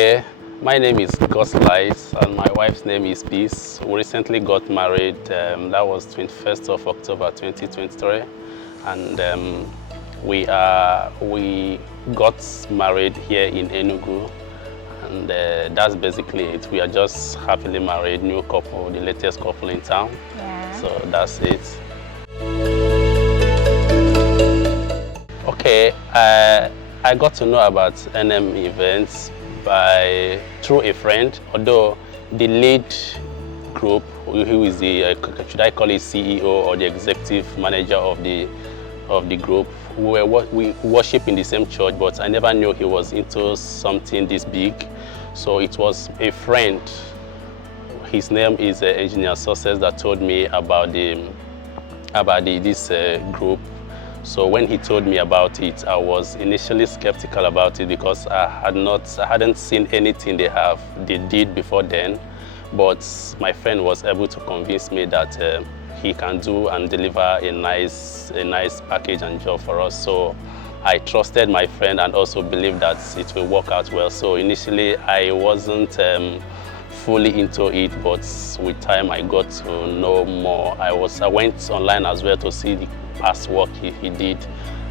Okay, my name is Gus Light and my wife's name is Peace. We recently got married. That was 21st of October 2023, and we got married here in Enugu, and that's basically it. We are just happily married, new couple, the latest couple in town. Yeah. So that's it. Okay, I got to know about NM events through a friend, although the lead group, who is the, should I call it CEO or the executive manager of the group, we worship in the same church, but I never knew he was into something this big. So it was a friend, his name is Engineer Success, that told me about this group. So when he told me about it, I was initially skeptical about it because I hadn't seen anything they did before then. But my friend was able to convince me that he can do and deliver a nice package and job for us. So I trusted my friend and also believed that it will work out well. So initially I wasn't fully into it, but with time I got to know more. I went online as well to see the past work he did,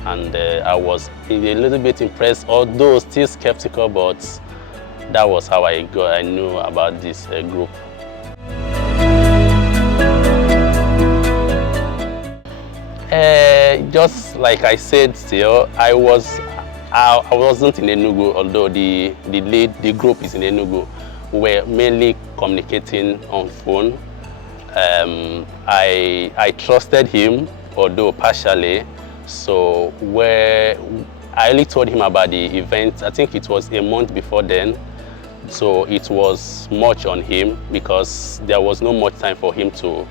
and I was a little bit impressed, although still skeptical, but that was how I knew about this group. Just like I said, still I wasn't in Enugu, although the group is in Enugu. We were mainly communicating on phone. I trusted him, although partially. So I only told him about the event, I think it was a month before then. So it was much on him because there was no much time for him to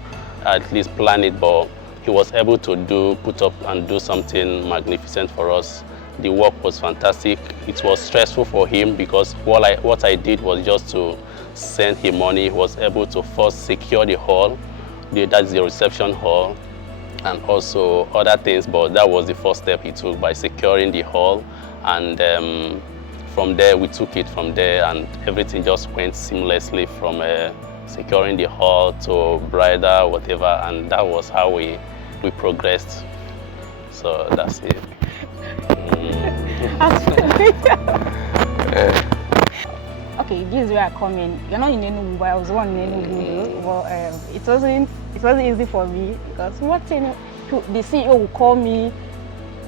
at least plan it, but he was able to put up and do something magnificent for us. The work was fantastic. It was stressful for him because what I did was just to send him money. He was able to first secure the hall, that's the reception hall, and also other things, but that was the first step he took by securing the hall. And from there, we took it from there, and everything just went seamlessly from securing the hall to bridal, whatever, and that was how we progressed. So that's it. Okay, this is where I come in. You're not in Enugu, but I was one in Enugu. Well, it wasn't easy for me because the CEO will call me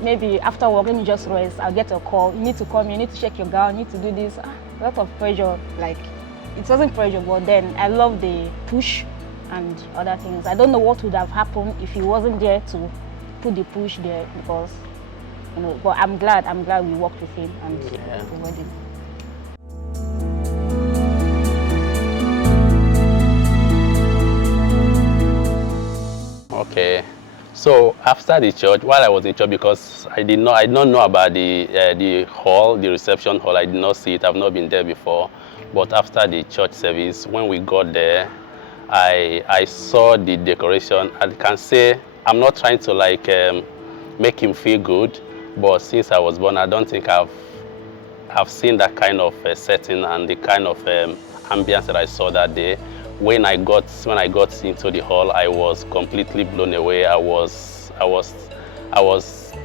maybe after work. Let me just rest. I'll get a call. You need to call me. You need to check your gown. You need to do this. A lot of pressure. Like it wasn't pressure, but then I love the push and other things. I don't know what would have happened if he wasn't there to put the push there, because But I'm glad we worked with him and the wedding. Okay, so after the church, while I was in church, because I did not know about the hall, the reception hall. I did not see it. I've not been there before. But after the church service, when we got there, I saw the decoration. I can say I'm not trying to make him feel good, but since I was born, I don't think I've seen that kind of setting and the kind of ambience that I saw that day. When I got into the hall, I was completely blown away. I was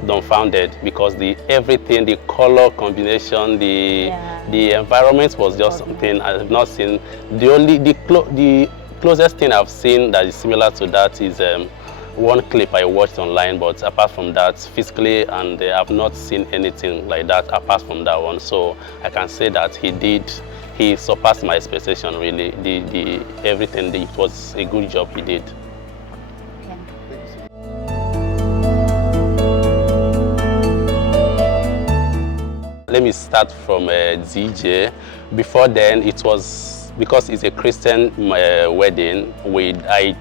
dumbfounded because everything, the color combination, the environment was just something I have not seen. The closest thing I've seen that is similar to that is one clip I watched online, but apart from that, physically, and I've not seen anything like that apart from that one. So I can say that he surpassed my expectation, really. Everything, it was a good job he did. Yeah. Let me start from DJ. Before then, it was, because it's a Christian wedding, I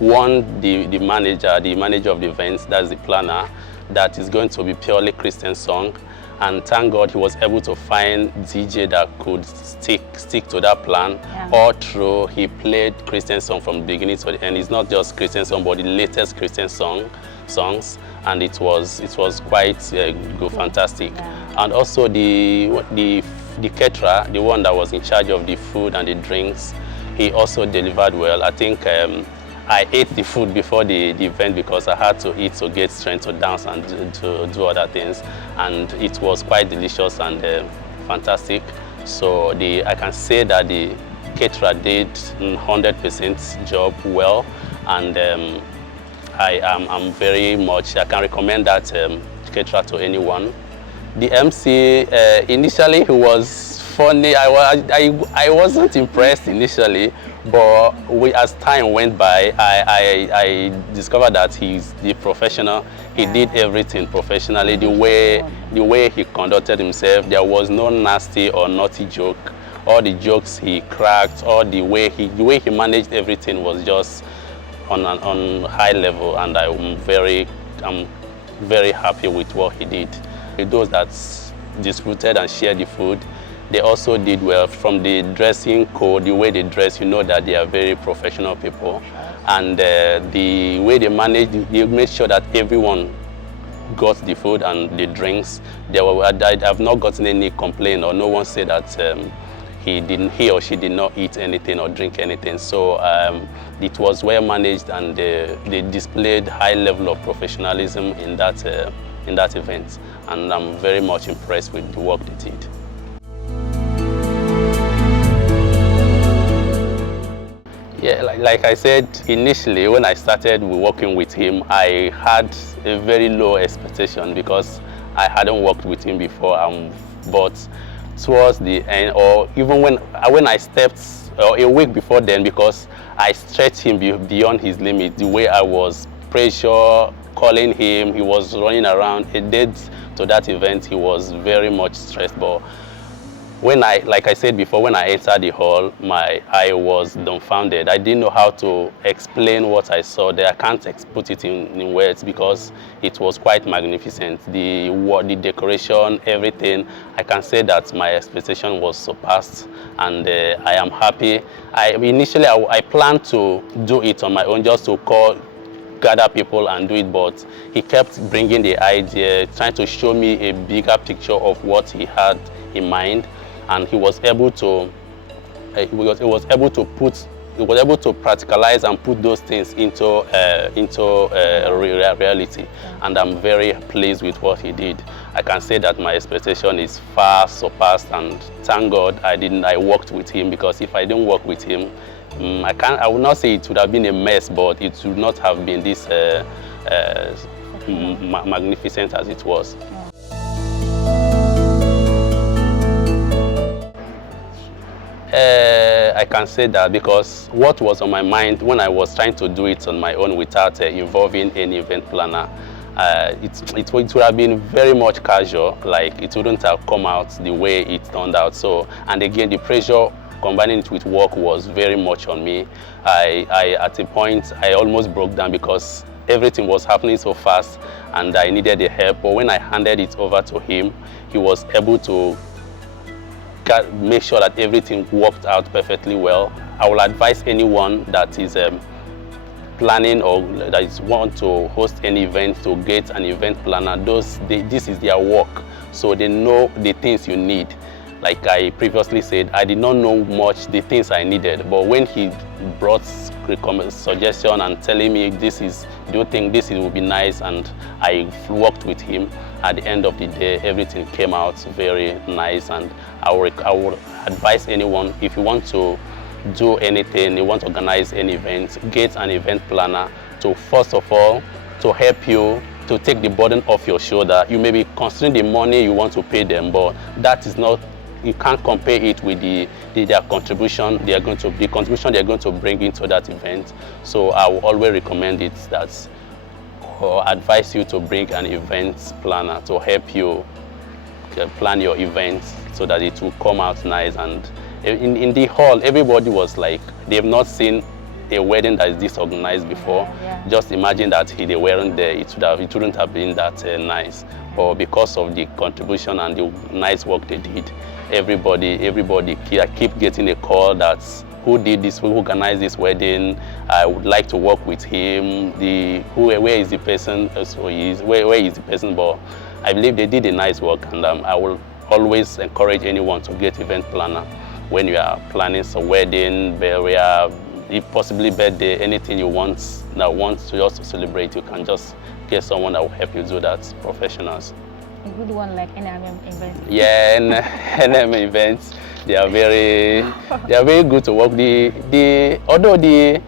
warned the manager of the events, that's the planner, that is going to be purely Christian song. And thank God he was able to find DJ that could stick to that plan. Yeah. All through, he played Christian song from the beginning to the end. It's not just Christian song, but the latest Christian songs, and it was quite good, fantastic. Yeah. And also the the caterer, the one that was in charge of the food and the drinks, he also delivered well. I think I ate the food before the event because I had to eat to get strength to dance and to do other things. And it was quite delicious and fantastic. So I can say that the caterer did 100% job well, and I'm very much, I can recommend that caterer to anyone. The MC, initially he was funny. I wasn't impressed initially, but as time went by, I discovered that he's the professional. He did everything professionally. The way he conducted himself, there was no nasty or naughty joke. All the jokes he cracked, or the way he managed everything was just on high level, and I'm very happy with what he did. Those that distributed and shared the food, they also did well. From the dressing code, the way they dress, you know that they are very professional people. And the way they managed, they made sure that everyone got the food and the drinks. I've not gotten any complaint, or no one said that he or she did not eat anything or drink anything. So it was well managed, and they displayed high level of professionalism in that event. And I'm very much impressed with the work they did. Yeah, like I said, initially when I started working with him, I had a very low expectation because I hadn't worked with him before. But towards the end, or even when I stepped, or a week before then, because I stretched him beyond his limit, the way I was pressure calling him, he was running around. He did to that event, he was very much stressed. But like I said before, when I entered the hall, I was dumbfounded. I didn't know how to explain what I saw there. I can't put it in words because it was quite magnificent. The decoration, everything. I can say that my expectation was surpassed, and I am happy. Initially, I planned to do it on my own, just to gather people and do it, but he kept bringing the idea, trying to show me a bigger picture of what he had in mind, and he was able to practicalize and put those things into reality, and I'm very pleased with what he did. I can say that my expectation is far surpassed, and thank God I worked with him, because if I didn't work with him, I would not say it would have been a mess, but it would not have been this magnificent as it was. I can say that because what was on my mind when I was trying to do it on my own without involving any event planner, it would have been very much casual. Like, it wouldn't have come out the way it turned out. So, and again, the pressure combining it with work was very much on me. At a point, I almost broke down because everything was happening so fast and I needed the help. But when I handed it over to him, he was able to make sure that everything worked out perfectly well. I will advise anyone that is planning or that is want to host any event to get an event planner. This is their work, so they know the things you need. Like I previously said, I did not know much the things I needed, but when he brought suggestion and telling me do you think this will be nice, and I worked with him, at the end of the day everything came out very nice. And I would advise anyone, if you want to do anything, you want to organize any event, get an event planner to, first of all, to help you to take the burden off your shoulder. You may be considering the money you want to pay them, but that is not, you can't compare it with their contribution the contribution they're going to bring into that event. So I will always recommend it, that or advise you to bring an event planner to help you plan your events so that it will come out nice. And in the hall, everybody was like, they've not seen a wedding that is disorganized before. Yeah. Just imagine that they weren't there, it wouldn't have been that nice. But because of the contribution and the nice work they did, everybody keep getting a call that who did this, who organized this wedding, I would like to work with him. Where is the person? Where is the person? But I believe they did a nice work, and I will always encourage anyone to get event planner when you are planning a wedding, burial, if possibly birthday, anything you want to just celebrate, you can just get someone that will help you do that, professionals. A good one like NM events. Yeah, NM events, they are very good to work. Although the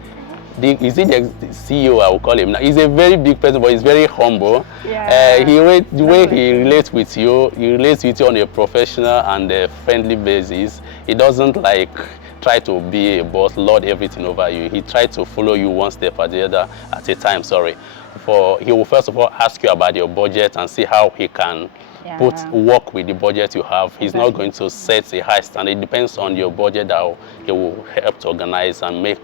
CEO, I will call him now, he's a very big person, but he's very humble. Yeah. The way he relates with you, on a professional and a friendly basis. He doesn't like try to be a boss, lord everything over you. He tries to follow you one step at the other at a time. He will first of all ask you about your budget and see how he can work with the budget you have. He's not going to set a high standard. It depends on your budget that he will help to organize and make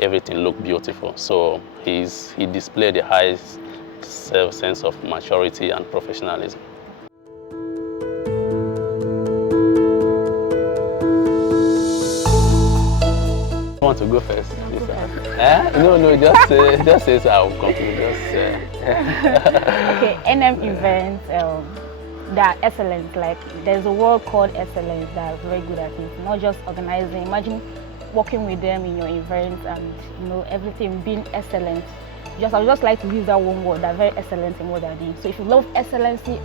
everything look beautiful. So he displayed the highest sense of maturity and professionalism. I want to go first. No, just say so I'll conclude. Okay, NM events, they are excellent. Like, there's a word called excellence that are very good at it. Not just organizing. Imagine working with them in your events and everything being excellent. I would just like to use that one word, that very excellent in what they're doing. So if you love excellency,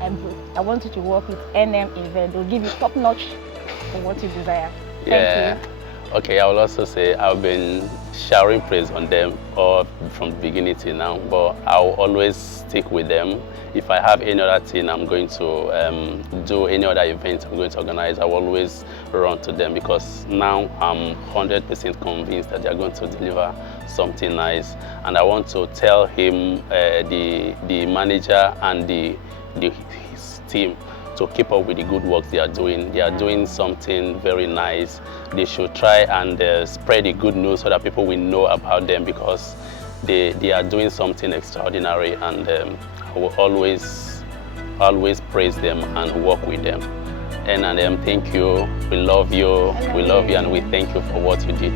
I want you to work with NM event. They'll give you top notch for what you desire. Thank you. Okay, I will also say I've been showering praise on them all from the beginning till now, but I'll always stick with them. If I have any other thing I'm going to do, any other event I'm going to organize, I will always run to them, because now I'm 100% convinced that they're going to deliver something nice. And I want to tell him, the manager and his team, to keep up with the good work they are doing. They are doing something very nice. They should try and spread the good news so that people will know about them, because they are doing something extraordinary, and I will always praise them and work with them. N&M, thank you. We love you. We love you, and we thank you for what you did.